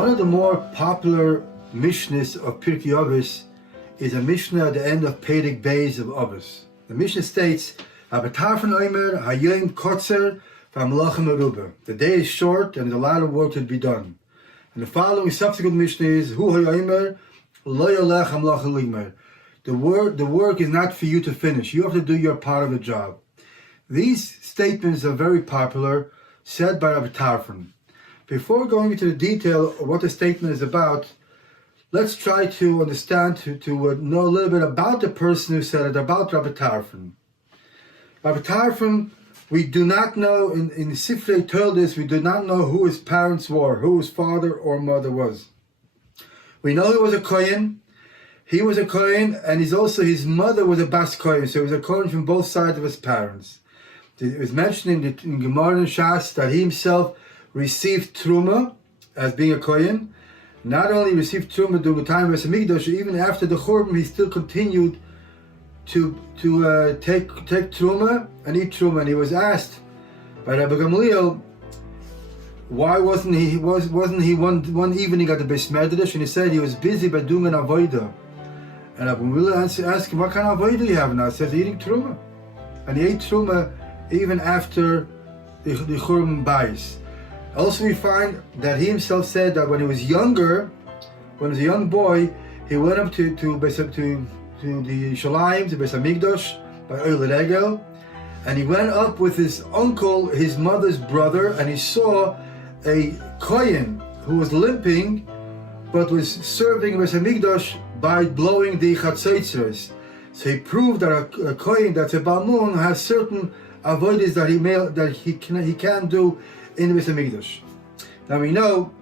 One of the more popular Mishnahs of Pirki Avos is a Mishnah at the end of Perek Beis of Avos. The Mishnah states, Rabbi Tarfon omer, hayom kotzer v'hamolachim meruba. The day is short and there's a lot of work to be done. And the following subsequent Mishnah is, Hu hayomer, lo yolech hamolach ligmer. The work is not for you to finish. You have to do your part of the job. These statements are very popular, said by Rabbi Tarfon. Before going into the detail of what the statement is about, let's try to understand, to know a little bit about the person who said it, about Rabbi Tarfon. Rabbi Tarfon, we do not know, in Sifrei Toldos, we do not know who his parents were, who his father or mother was. We know he was a Kohen. He was a Kohen, and his mother was a Bas Kohen, so he was a Kohen from both sides of his parents. It was mentioned in Gemara and Shas that he himself received Truma as being a Kohen. Not only received Truma during the time of Beis Hamikdash, even after the Churban, he still continued to take Truma and eat Truma. And he was asked by Rabbi Gamliel, why wasn't he one evening at the Beis Medrash, and he said he was busy by doing an avodah. And Rabbi Gamliel asked him, what kind of avodah do you have now? He says, eating Truma. And he ate Truma even after the Churban Bayis. Also, we find that he himself said that when he was younger, when he was a young boy, he went up to the Shalayim, to Beis Hamikdash, by Oil Regel, and he went up with his uncle, his mother's brother, and he saw a Kohen who was limping, but was serving Beis Hamikdash by blowing the Chatzotzros. So he proved that a Kohen that's a Balmun has certain avodas that he can do in the Beis Hamikdash. Now we know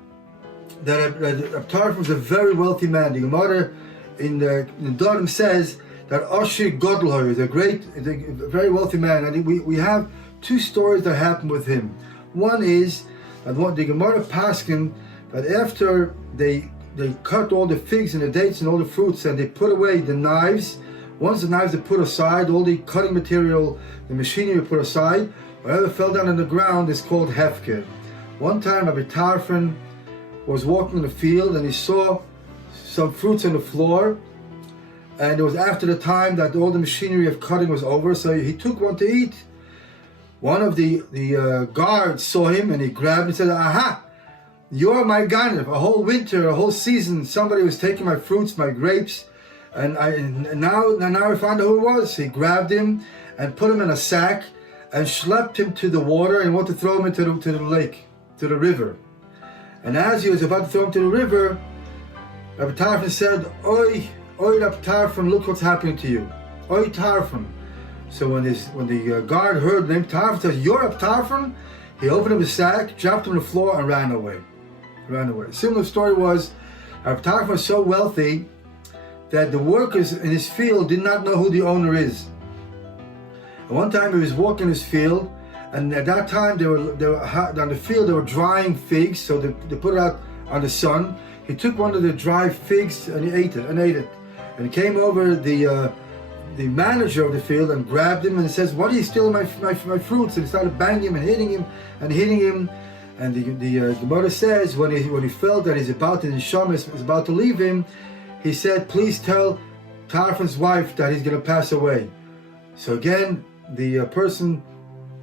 that Rabbi Tarfon was a very wealthy man. The Gemara in Dorim says that Ashir Godloi is a very wealthy man, and we have two stories that happened with him. One is that the Gemara Paskin, that after they cut all the figs and the dates and all the fruits, and they put away the knives. Once the knives are put aside, all the cutting material, the machinery put aside, whatever fell down on the ground is called hefker. One time Rabbi Tarfon was walking in the field and he saw some fruits on the floor, and it was after the time that all the machinery of cutting was over, so he took one to eat. One of the guards saw him and he grabbed and said, aha, you're my ganav. A whole winter, a whole season, somebody was taking my fruits, my grapes, and now I found out who it was. He grabbed him and put him in a sack and schlepped him to the water and wanted to throw him into the lake, to the river. And as he was about to throw him to the river, Rabbi Tarfon said, Oi, Rabbi Tarfon, look what's happening to you. Oi, Tarfon. So when the guard heard the name Tarfon, says, you're Rabbi Tarfon? He opened up his sack, dropped him on the floor, and ran away. A similar story was, Rabbi Tarfon was so wealthy that the workers in his field did not know who the owner is. And one time he was walking his field, and at that time they were on the field. They were drying figs, so they put it out on the sun. He took one of the dry figs and he ate it. And he came over the manager of the field and grabbed him and says, "What are you stealing my fruits?" And he started banging him and hitting him. And the Gemara says when he felt that his neshama is about to leave him, he said, "Please tell Tarfon's wife that he's going to pass away." So again, the person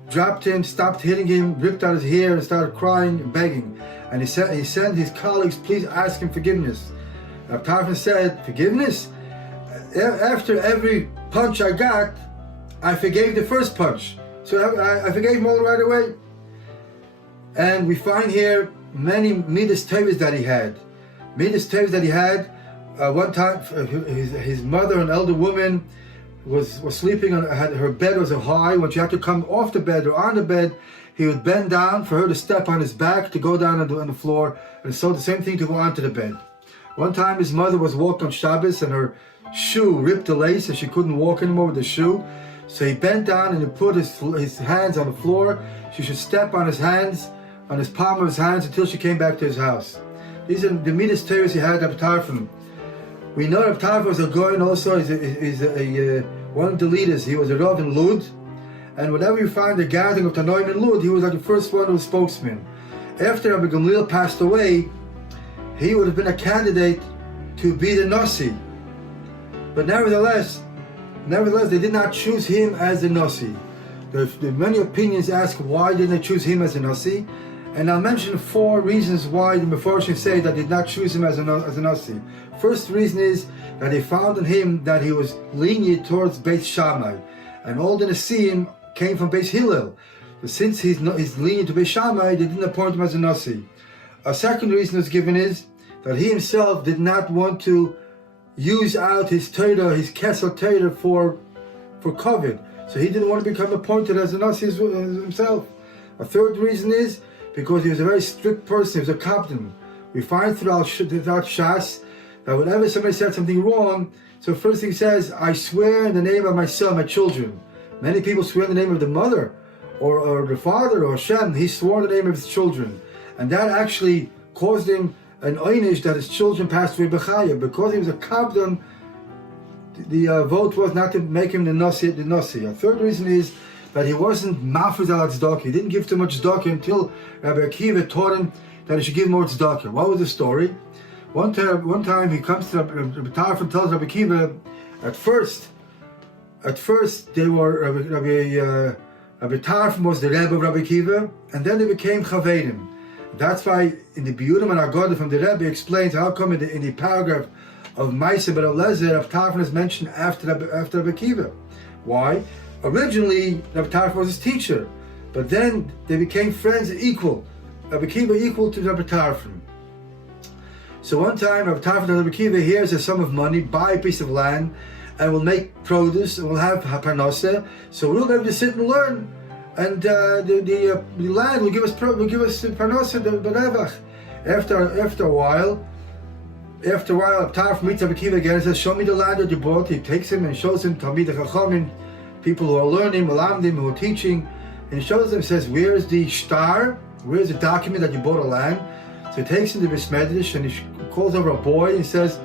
dropped him, stopped hitting him, ripped out his hair, and started crying and begging. And he sent his colleagues, "Please ask him forgiveness." Now Tarfon said, "Forgiveness? After every punch I got, I forgave the first punch. So I forgave him all right away." And we find here many midas tevis that he had. One time, his mother, an elder woman, was sleeping on her bed was high. When she had to come off the bed or on the bed, he would bend down for her to step on his back to go down on the floor, and so the same thing to go onto the bed. One time his mother was walking on Shabbos and her shoe ripped the lace and she couldn't walk anymore with the shoe. So he bent down and he put his hands on the floor. She should step on his hands, on his palm of his hands, until she came back to his house. These are the midas tevis he had at Tarfon. We know that Tarfon was a goyin also. He's one of the leaders. He was a Rav in Lud, and whenever you find the gathering of Tanoim in Lud, he was like the first one who was spokesman. After Rabbi Gamliel passed away, he would have been a candidate to be the Nasi. But nevertheless, they did not choose him as the Nasi. There are many opinions ask why didn't they choose him as a Nasi, and I'll mention 4 reasons why the Mefarshim say that they did not choose him as a Nasi. First reason is that they found in him that he was lenient towards Beit Shammai, and all the Nasiim came from Beit Hillel. But since he's lenient to Beit Shammai, they didn't appoint him as a Nasi. A second reason that's given is that he himself did not want to use out his Torah, his Kesel Torah for COVID. So he didn't want to become appointed as a Nasi himself. A third reason is because he was a very strict person, he was a captain. We find throughout Shas that whenever somebody said something wrong, so first thing he says, I swear in the name of my son, my children. Many people swear in the name of the mother, or the father, or Hashem. He swore in the name of his children. And that actually caused him an einish that his children passed away b'chaya. Because he was a captain, the vote was not to make him the Nasi. A third reason is that he wasn't mafriz al tzedakah. He didn't give too much tzedakah until Rabbi Akiva taught him that he should give more tzedakah. What was the story? One time he comes to Rabbi Tarfon, tells Rabbi Akiva, at first they were Rabbi Tarfon was the Rebbe of Rabbi Akiva, and then they became chavedim. That's why in the Biyurim and Agoda from the Rebbe explains how come in the paragraph of Maaseh Bar Eliezer, Rabbi Tarfon is mentioned after Rabbi Akiva. Why? Originally, Rabbi Tarfon was his teacher, but then they became friends equal. Rabbi Akiva equal to Rabbi Tarfon. So one time, Rabbi Tarfon and Rabbi Akiva hears a sum of money, buy a piece of land, and we'll make produce, and we'll have parnaseh. So we'll be able to sit and learn, and the land will give us parnaseh, the revach. After a while, Tarfon meets Rabbi Akiva again and says, "Show me the land that you bought." He takes him and shows him Talmidei Chachamim, people who are learning, Malamdim, who are teaching, and he shows them, says, "Where's the shtar? Where's the document that you bought a land?" So he takes him to Beis Medrash and he calls over a boy and says,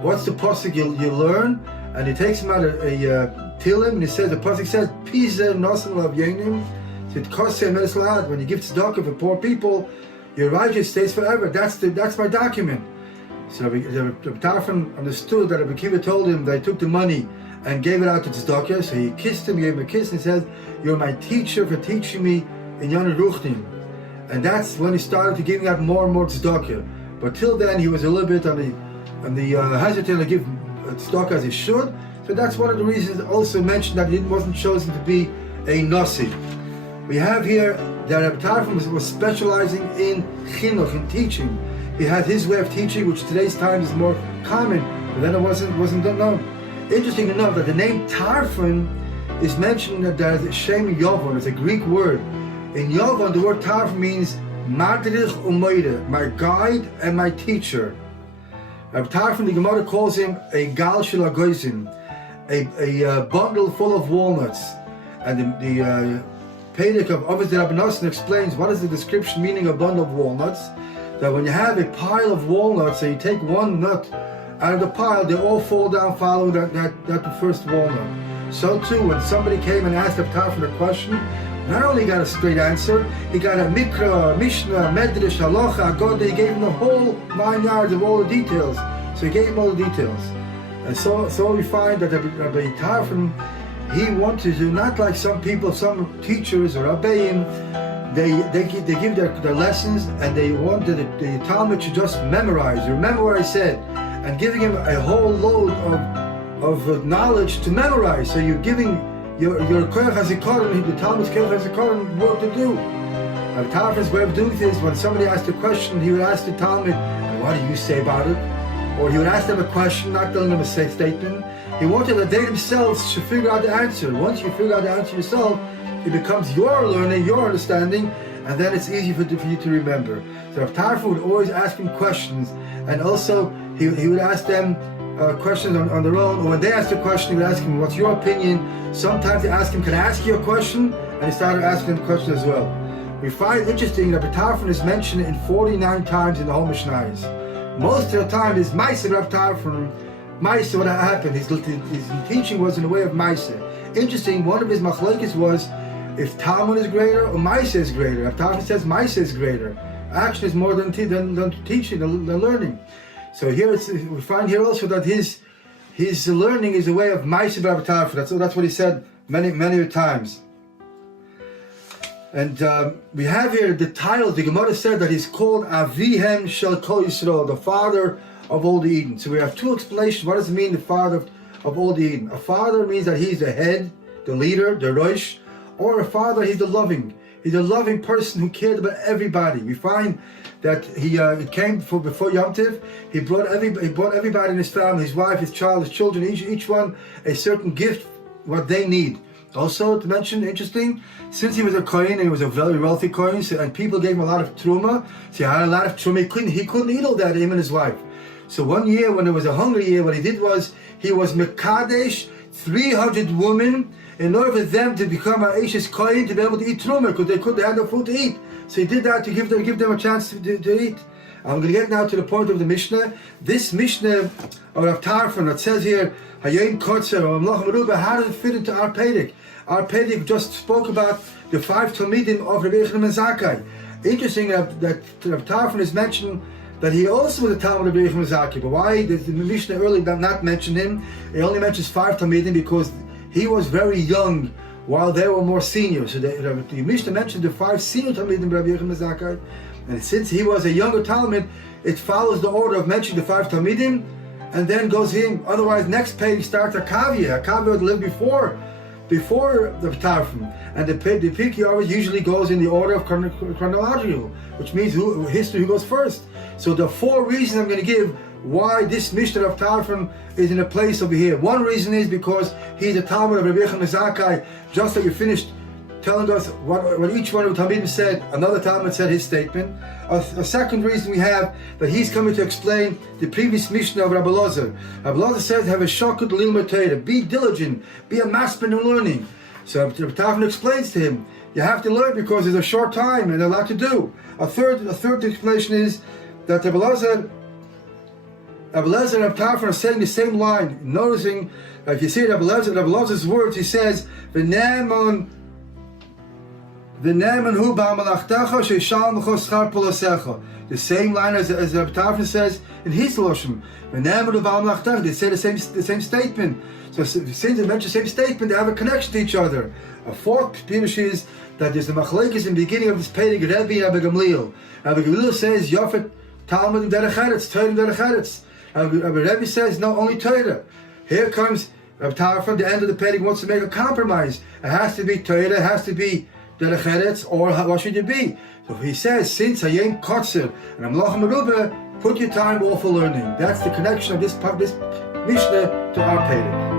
"What's the pasuk you learn?" And he takes him out a Tilim, and he says, the pasuk says, "Pizeh nosen lav yenim." So it costs him medeslad. When you give tzedakah for poor people, your righteous stays forever. That's my document. So Rabbi Tarfon understood that Rabbi Akiva told him that he took the money and gave it out to tzedakah. So he kissed him, gave him a kiss, and says, "You're my teacher for teaching me in Yana Ruchnim." And that's when he started to giving out more and more tzedakah. But till then, he was a little bit on the hesitant to give tzedakah as he should. So that's one of the reasons also mentioned that he wasn't chosen to be a Nasi. We have here that Rabbi Tarfon was specializing in chinuch, in teaching. He had his way of teaching, which today's time is more common, but then it wasn't known. Interesting enough that the name Tarfon is mentioned that Shem Yovon, it's a Greek word. In Yovon, the word Tarfon means Madrich Umoide, my guide and my teacher. Rabbi Tarfon, the Gemara calls him a Gal Shel Agoizim, a bundle full of walnuts. And the Pedic of Avos de Rabbi Nosson explains what is the description meaning of a bundle of walnuts. That when you have a pile of walnuts and you take one nut out of the pile, they all fall down following that first walnut. So too, when somebody came and asked Rabbi Tarfon a question, not only got a straight answer, he got a mikra, mishnah, medrash, halacha, agoda. He gave him the whole 9 yards of all the details. So he gave him all the details. And so we find that Rabbi Tarfon, he wanted to, not like some people, some teachers or rabbeim, they give their lessons and they want the Talmud to just memorize. Remember what I said, and giving him a whole load of knowledge to memorize. So you're giving your koyach hazikaron, the Talmud's koyach hazikaron, work to do. Rabbi Tarfon's way of doing things, when somebody asked a question, he would ask the Talmud, "And what do you say about it?" Or he would ask them a question, not telling them a statement. He wanted that they themselves should figure out the answer. Once you figure out the answer yourself, it becomes your learning, your understanding, and then it's easy for you to remember. So Rabbi Tarfon would always ask him questions, and also he would ask them questions on their own, or when they asked a question, he would ask him, "What's your opinion?" Sometimes they ask him, "Can I ask you a question?" And he started asking them questions as well. We find it interesting that Rabbi Tarfon is mentioned in 49 times in the whole Mishnayos. Most of the time is Maaseh Rabbi Tarfon. Maaseh, what happened? His teaching was in the way of Maaseh. Interesting, one of his machlokes was if Talmud is greater or Maaseh is greater. Rabbi Tarfon says Maaseh is greater. action is more than teaching, than learning. So here we find here also that his learning is a way of Ma'aseh Rabbi Tarfon. That's what he said many times. And we have here the title. The Gemara said that he's called Avihem Shel Kol Yisrael, the father of all the Eden. So we have two explanations. What does it mean, the father of all the Eden? A father means that he's the head, the leader, the Rosh, or a father, he's the loving. He's a loving person who cared about everybody. We find that he came before Yom Tov. He brought everybody in his family, his wife, his child, his children, each one a certain gift, what they need. Also, to mention, interesting, since he was a Kohen and he was a very wealthy Kohen, and people gave him a lot of truma, so he had a lot of truma. He couldn't eat all that, him and his wife. So one year, when it was a hungry year, what he did was he was mekadesh 300 women in order for them to become an Eishes Kohen, to be able to eat truma, because they had no food to eat. So he did that to give them a chance to eat. I'm going to get now to the point of the Mishnah. This Mishnah of Rabbi Tarfon that says here, Hayom Kotzer or Amlach Meruba, how does it fit into our Pirki? Our Pirki just spoke about the 5 Talmidim of Rabbi Yechon ben Zakkai. Interesting that Rabbi Tarfon is mentioned that he also was a Talmud of Rabbi Yechon ben Zakkai. But why does the Mishnah earlier not mention him? It only mentions 5 Talmidim because he was very young while they were more senior. So the Mishnah mentioned the 5 senior Talmidim of Rabbi Yechon ben Zakkai. And since he was a younger Talmud, it follows the order of mentioning the 5 Talmidim and then goes in. Otherwise, next page starts a kavya. A kavya would live before the Tarfon. And the Pirki always usually goes in the order of chronological, which means history goes first. So the 4 reasons I'm going to give why this Mishnah of Tarfon is in a place over here. One reason is because he's a Talmud of Rabbi Yechon ben Zakkai, just like we finished telling us what each one of the Talmidim said. Another Talmud said his statement. A second reason we have that he's coming to explain the previous Mishnah of Rabbi Lazar. Rabbi Lazar says, have a shakut lilmud Torah, be diligent, be a master in learning. So Rabbi Tarfon explains to him, you have to learn because there's a short time and a lot to do. A third explanation is that Rabbi Lazar and Rabbi Tarfon are saying the same line, noticing, if you see Rabbi Lazar's words, he says, the same line as Rabbi Tarfon says in his Lashon. They say the same statement. So since they mention the same statement, they have a connection to each other. A fourth pirush is that there's the machlekes in the beginning of this Pirki, Rebbe and Rabbi Gamliel. Rabbi Gamliel says Yofet Talmud Derech Eretz, Torah Derech Eretz. Rabbi Rebbe says no, only Torah. Here comes Rabbi Tarfon, the end of the Pirki, wants to make a compromise. It has to be Torah, it has to be Derech Eretz, or what should it be? So he says, since Hayom Kotzer and Amlach Meruba, put your time off for learning. That's the connection of this Mishnah to our Pirki.